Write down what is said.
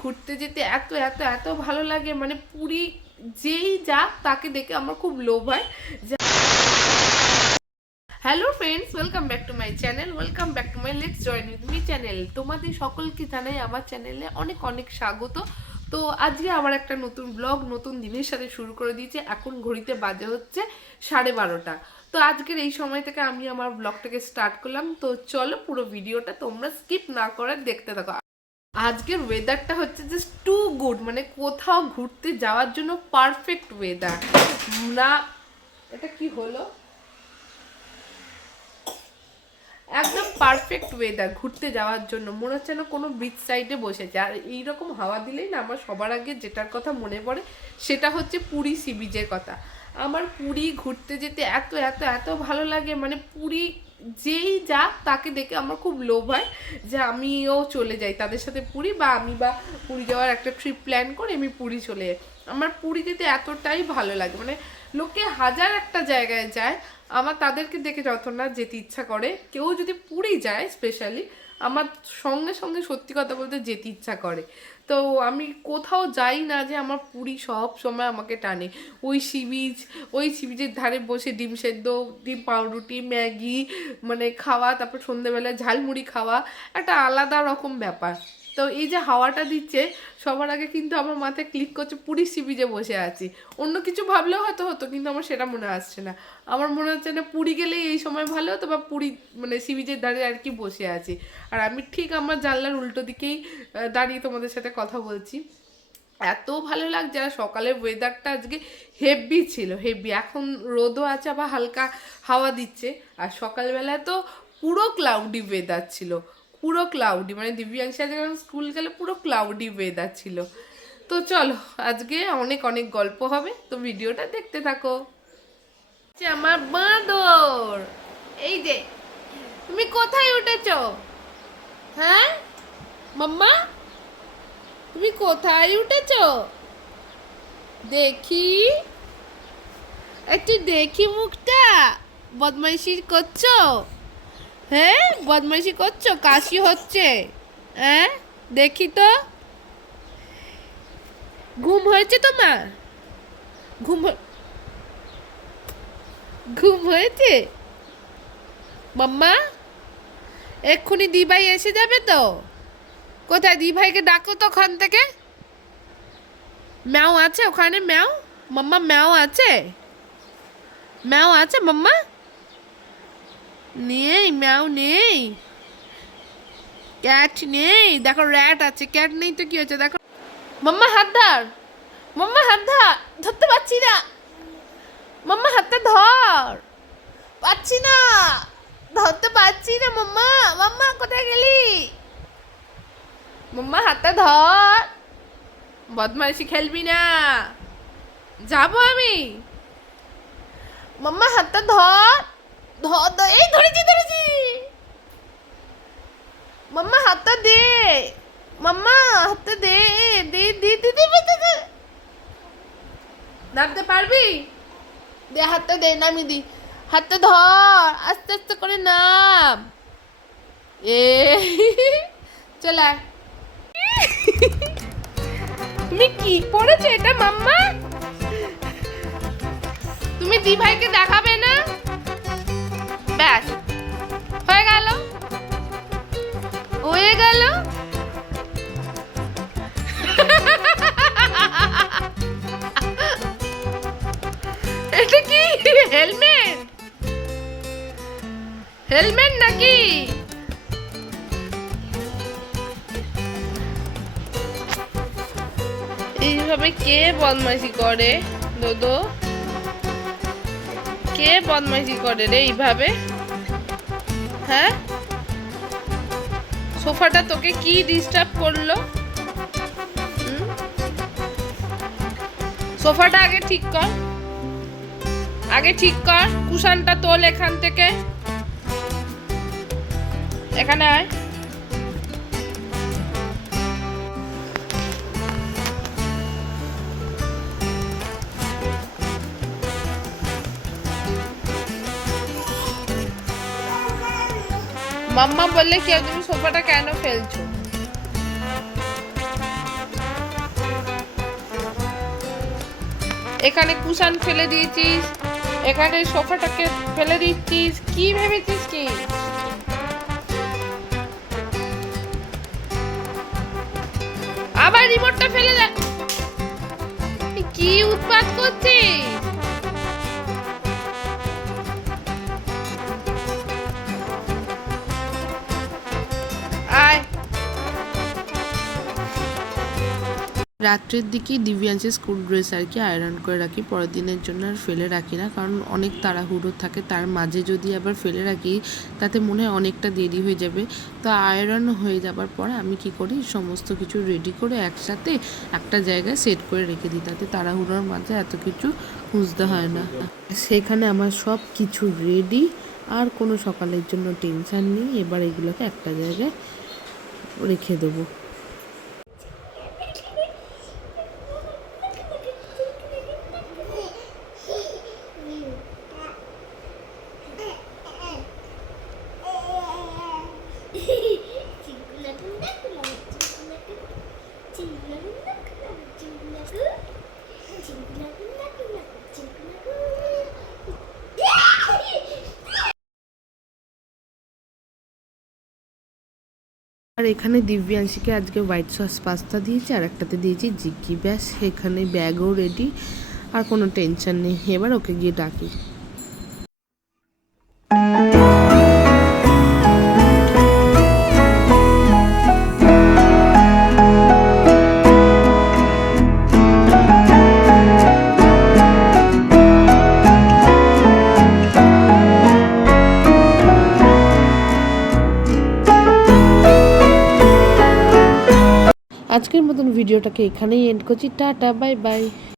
ঘুরতে যেতে এত এত এত ভালো লাগে, মানে পুরী যেই যাক তাকে দেখে আমার খুব লোভ হয়। Hello friends, welcome back to my channel, welcome back to my let's join with me channel. তোমাদের সকলকে জানাই আমার চ্যানেলে অনেক অনেক স্বাগত। তো আজকে আবার একটা নতুন ব্লগ নতুন দিনের সাথে শুরু করে দিয়েছে। এখন ঘড়িতে বাজে হচ্ছে 12:30। তো আজকের এই সময় থেকে আমি আমার ব্লগটাকে স্টার্ট করলাম। তো চলো পুরো ভিডিওটা তোমরা স্কিপ না করে দেখতে থাকো। আজকের ওয়েদারটা হচ্ছে জাস্ট টু গুড, মানে কোথাও ঘুরতে যাওয়ার জন্য পারফেক্ট ওয়েদার না। এটা কি হলো? একদম পারফেক্ট ওয়েদার ঘুরতে যাওয়ার জন্য, মনে হচ্ছে না কোনো বিচ সাইডে বসেছে। আর এইরকম হাওয়া দিলেই না আমার সবার আগে যেটার কথা মনে পড়ে সেটা হচ্ছে পুরী সি বিচের কথা। আমার পুরী ঘুরতে যেতে এত এত এত ভালো লাগে, মানে পুরী যেই যাক তাকে দেখে আমার খুব লোভ হয় যে আমিও চলে যাই তাদের সাথে পুরী, বা আমি বা পুরী যাওয়ার একটা ট্রিপ প্ল্যান করে আমি পুরী চলে যাই। আমার পুরী যেতে এতটাই ভালো লাগে, মানে লোকে হাজার একটা জায়গায় যায়, আমার তাদেরকে দেখে যত না যেতে ইচ্ছা করে। কেউ যদি পুরী যায় স্পেশালি, আমার সঙ্গে সঙ্গে সত্যি কথা বলতে যেতে ইচ্ছা করে। তো আমি কোথাও যাই না যে আমার পুরী সব সময় আমাকে টানে। ওই সি বিচের ধারে বসে ডিম সেদ্ধ, ডিম পাউরুটি, ম্যাগি মানে খাওয়া, তারপর সন্ধ্যেবেলায় ঝালমুড়ি খাওয়া, একটা আলাদা রকম ব্যাপার। তো এই যে হাওয়াটা দিচ্ছে, সবার আগে কিন্তু আমার মাথায় ক্লিক করছে পুরী সি বিচে বসে আছি। অন্য কিছু ভাবলেও হয়তো হতো, কিন্তু আমার সেটা মনে আসছে না। আমার মনে হচ্ছে না পুরী গেলেই এই সময় ভালো হতো, বা পুরী মানে সি বিচের ধারে আর কি বসে আছি। আর আমি ঠিক আমার জানলার উল্টো দিকেই দাঁড়িয়ে তোমাদের সাথে কথা বলছি। এত ভালো লাগছে। আর সকালের ওয়েদারটা আজকে হেভি ছিল, হেভি। এখন রোদও আছে, আবার হালকা হাওয়া দিচ্ছে। আর সকালবেলায় তো পুরো ক্লাউডি ওয়েদার ছিল, পুরো ক্লাউডি, মানে দিব্যাংশা যখন স্কুল গেলে পুরো ক্লাউডি ওয়েদার ছিল। তো চলো আজকে অনেক অনেক গল্প হবে, তো ভিডিওটা দেখতে থাকো। আমার বাঁদর, এই যে তুমি কোথায় উঠেছো? হ্যাঁ মাম্মা, তুমি কোথায় উঠেছো? দেখি, একটু দেখি মুখটা। বদমাইশি করছো? হ্যাঁ বদমাইশি করছো, কাশি হচ্ছে? হ্যাঁ দেখি তো। ঘুম হয়েছে তোমার? ঘুম ঘুম হয়েছে মাম্মা? এক্ষুনি দিভাই এসে যাবে তো? কোথায় দিভাইকে ডাকো তো ওখান থেকে। ম্যাও আছে ওখানে? ম্যাও মাম্মা, ম্যাও আছে? ম্যাও আছে মাম্মা? নেই, ম্যাও নেই, ক্যাট নেই। দেখো র্যাট আছে, ক্যাট নেই তো কি হচ্ছে? দেখো মাম্মা হাত ধর, মাম্মা হাত ধর, ধরতে পারছি না। মাম্মা হাতটা ধর, পাচ্ছি না, ধরতে পারছি না মাম্মা। মাম্মা কোথায় গেলি? মাম্মা হাতটা ধর। বদমাইশি খেলবি না, যাবো আমি। মাম্মা হাতটা ধর, ধর ধর, এই ধরেছি ধরেছি। মাম্মা হাতটা দে, মাম্মা হাতটা দে, দে দে দে দে দে দে। নামতে পারবি? দে হাতটা, দে নামিয়ে দি। হাতটা ধর, আস্তে আস্তে করে নাম। এ চলে আয়। তুমি কি করেছো এটা মাম্মা? তুমি দি ভাইকে দেখাবে না? ব্যাস হয়ে গেল, হয়ে গেল। এটা কি হেলমেট? হেলমেট নাকি? এইভাবে কে বদমাইশি করে দোদো? কে বদমাইশি করে রে এইভাবে? হ্যাঁ, সোফাটা তোকে কি ডিস্টার্ব করলো? সোফাটা আগে ঠিক কর, আগে ঠিক কর। কুশনটা তোল এখান থেকে, এখানে আয়। মাম্মা বললে কি, তুমি সোফাটা কেন ফেলছো? এখানে কুশান ফেলে দিয়েছিস, এখানে সোফাটাকে ফেলে দিচ্ছিস, কি ভেবেছিস কি? আবার রিমোটটা ফেলে দে, কি উৎপাত করছিস? আয়। রাত্রের দিকেই দিব্যাংশের স্কুল ড্রেস আর কি আয়রন করে রাখি, পরের দিনের জন্য আর ফেলে রাখি না, কারণ অনেক তাড়াহুড়ো থাকে, তার মাঝে যদি আবার ফেলে রাখি তাতে মনে হয় অনেকটা দেরি হয়ে যাবে। তো আয়রন হয়ে যাবার পরে আমি কি করি, সমস্ত কিছু রেডি করে একসাথে একটা জায়গায় সেট করে রেখে দিই, তাতে তাড়াহুড়োর মাঝে এত কিছু খুঁজতে হয় না। সেখানে আমার সব কিছু রেডি, আর কোনো সকালের জন্য টেনশান নেই। এবার এগুলোকে একটা জায়গায় রেখে দেবো। আর এখানে দিব্যাংশীকে আজকে হোয়াইট সস পাস্তা দিয়েছি, আর একটাতে দিয়েছি জিকি, ব্যাস এখানে ব্যাগও রেডি, আর কোনো টেনশন নেই। এবার ওকে গিয়ে ডাকি। আজকের মতন ভিডিওটাকে এখানেই এন্ড করছি। Tata, bye bye.